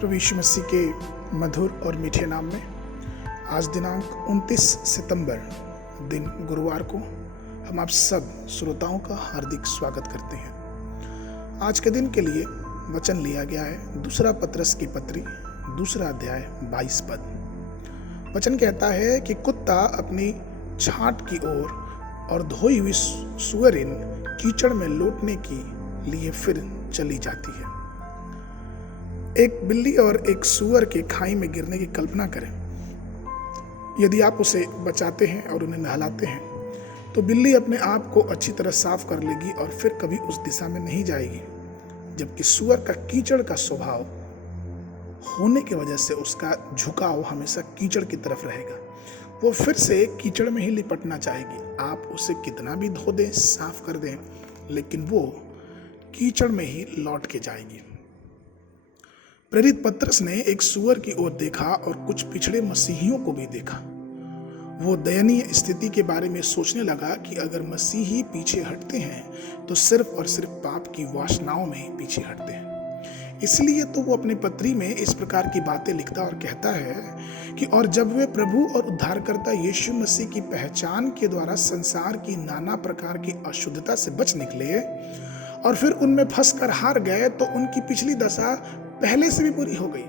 प्रभु यीशु मसीह के मधुर और मीठे नाम में आज दिनांक 29 सितंबर दिन गुरुवार को हम आप सब श्रोताओं का हार्दिक स्वागत करते हैं। आज के दिन के लिए वचन लिया गया है दूसरा पत्रस की पत्री दूसरा अध्याय 22 पद। वचन कहता है कि कुत्ता अपनी छांट की ओर और धोई हुई सुअरिन कीचड़ में लौटने के लिए फिर चली जाती है। एक बिल्ली और एक सूअर के खाई में गिरने की कल्पना करें। यदि आप उसे बचाते हैं और उन्हें नहलाते हैं तो बिल्ली अपने आप को अच्छी तरह साफ कर लेगी और फिर कभी उस दिशा में नहीं जाएगी, जबकि सूअर का कीचड़ का स्वभाव होने की वजह से उसका झुकाव हमेशा कीचड़ की तरफ रहेगा। वो फिर से कीचड़ में ही लिपटना चाहेगी। आप उसे कितना भी धो दें, साफ कर दें, लेकिन वो कीचड़ में ही लौट के जाएगी। प्रेरित पत्रस ने एक सूअर की ओर देखा और कुछ पिछड़े मसीहियों को भी देखा। वो दयनीय स्थिति के बारे में सोचने लगा कि अगर मसीही पीछे हटते हैं तो सिर्फ और सिर्फ पाप की वासनाओं में ही पीछे हटते हैं। इसलिए तो वो अपनी पत्री में इस प्रकार की बातें लिखता और कहता है कि और जब वे प्रभु और उद्धारकर्ता यीशु मसीह की पहचान के द्वारा संसार की नाना प्रकार की अशुद्धता से बच निकले और फिर उनमें फंस कर हार गए तो उनकी पिछली दशा पहले से भी बुरी हो गई,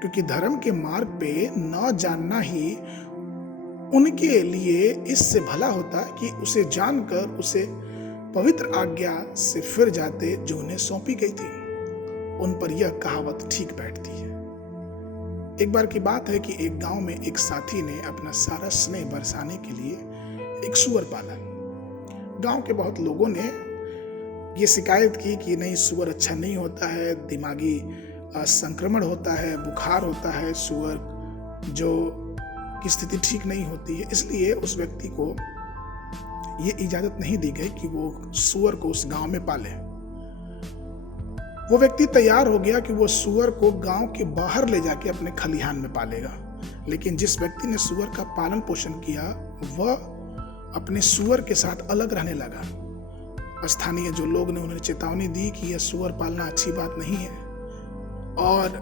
क्योंकि धर्म के मार्ग पे न जानना ही उनके लिए इससे भला होता कि उसे जानकर उसे पवित्र आज्ञा से फिर जाते जो उन्हें सौंपी गई थी। उन पर यह कहावत ठीक बैठती है। एक बार की बात है कि एक गांव में एक साथी ने अपना सारा स्नेह बरसाने के लिए एक सूअर पाला। गांव के बहुत लोगों ने ये शिकायत की कि नहीं, सूअर अच्छा नहीं होता है, दिमागी संक्रमण होता है, बुखार होता है, सूअर जो की स्थिति ठीक नहीं होती है। इसलिए उस व्यक्ति को ये इजाजत नहीं दी गई कि वो सूअर को उस गांव में पाले। वो व्यक्ति तैयार हो गया कि वो सूअर को गांव के बाहर ले जाके अपने खलिहान में पालेगा। लेकिन जिस व्यक्ति ने सूअर का पालन पोषण किया वह अपने सूअर के साथ अलग रहने लगा। स्थानीय जो लोग ने उन्हें चेतावनी दी कि यह सूअर पालना अच्छी बात नहीं है और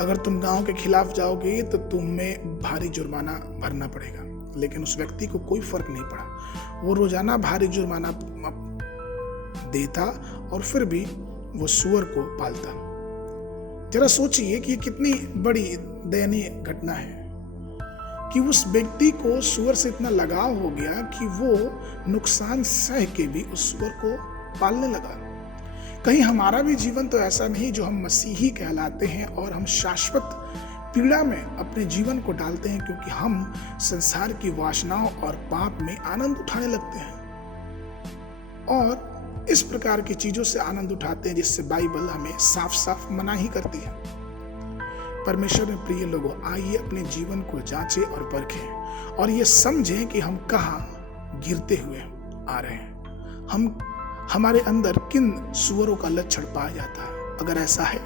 अगर तुम गांव के खिलाफ जाओगे तो तुम्हें भारी जुर्माना भरना पड़ेगा। लेकिन उस व्यक्ति को कोई फर्क नहीं पड़ा। वो रोजाना भारी जुर्माना देता और फिर भी वो सूअर को पालता। जरा सोचिए कि कितनी बड़ी दयनीय घटना है कि उस व्यक्ति को सूअर से इतना लगाव हो गया कि वो नुकसान सह के भी उस सूअर को पालने लगा। कहीं हमारा भी जीवन तो ऐसा नहीं जो हम मसीही कहलाते हैं और हम शाश्वत पीड़ा में अपने जीवन को डालते हैं क्योंकि हम संसार की वासनाओं और पाप में आनंद उठाने लगते हैं और इस प्रकार की चीजों से आनंद उठाते हैं जिससे बाइबल हमें साफ साफ मना ही करती है। परमेश्वर में प्रिय लोगों, आइए अपने जीवन को जांचें और परखें और ये समझें कि हम कहाँ गिरते हुए आ रहे हैं। हमारे अंदर किन सूअरों का लक्षण पाया जाता है। अगर ऐसा है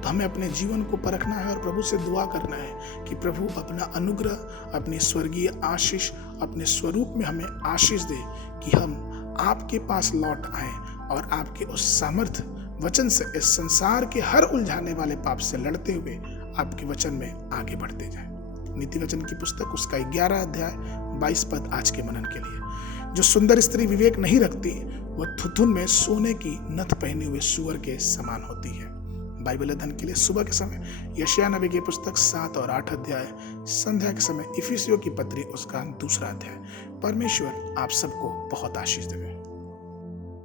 तो हमें अपने जीवन को परखना है और प्रभु से दुआ करना है कि प्रभु अपना अनुग्रह, अपनी स्वर्गीय आशीष, अपने स्वरूप में हमें आशीष दे कि हम आपके पास लौट आए और आपके उस सामर्थ्य वचन से इस संसार के हर उलझाने वाले पाप से लड़ते हुए आपके वचन में आगे बढ़ते जाए। नीति वचन की पुस्तक उसका 11 अध्याय 22 पद आज के मनन के लिए। जो सुंदर स्त्री विवेक नहीं रखती वह थुथुन में सोने की नथ पहने हुए सूअर के समान होती है। बाइबल अध्ययन के लिए सुबह के समय यशायाह नबी की पुस्तक 7 और 8 अध्याय, संध्या के समय इफिसियों की पत्री उसका 2 अध्याय। परमेश्वर आप सबको बहुत आशीष देवे।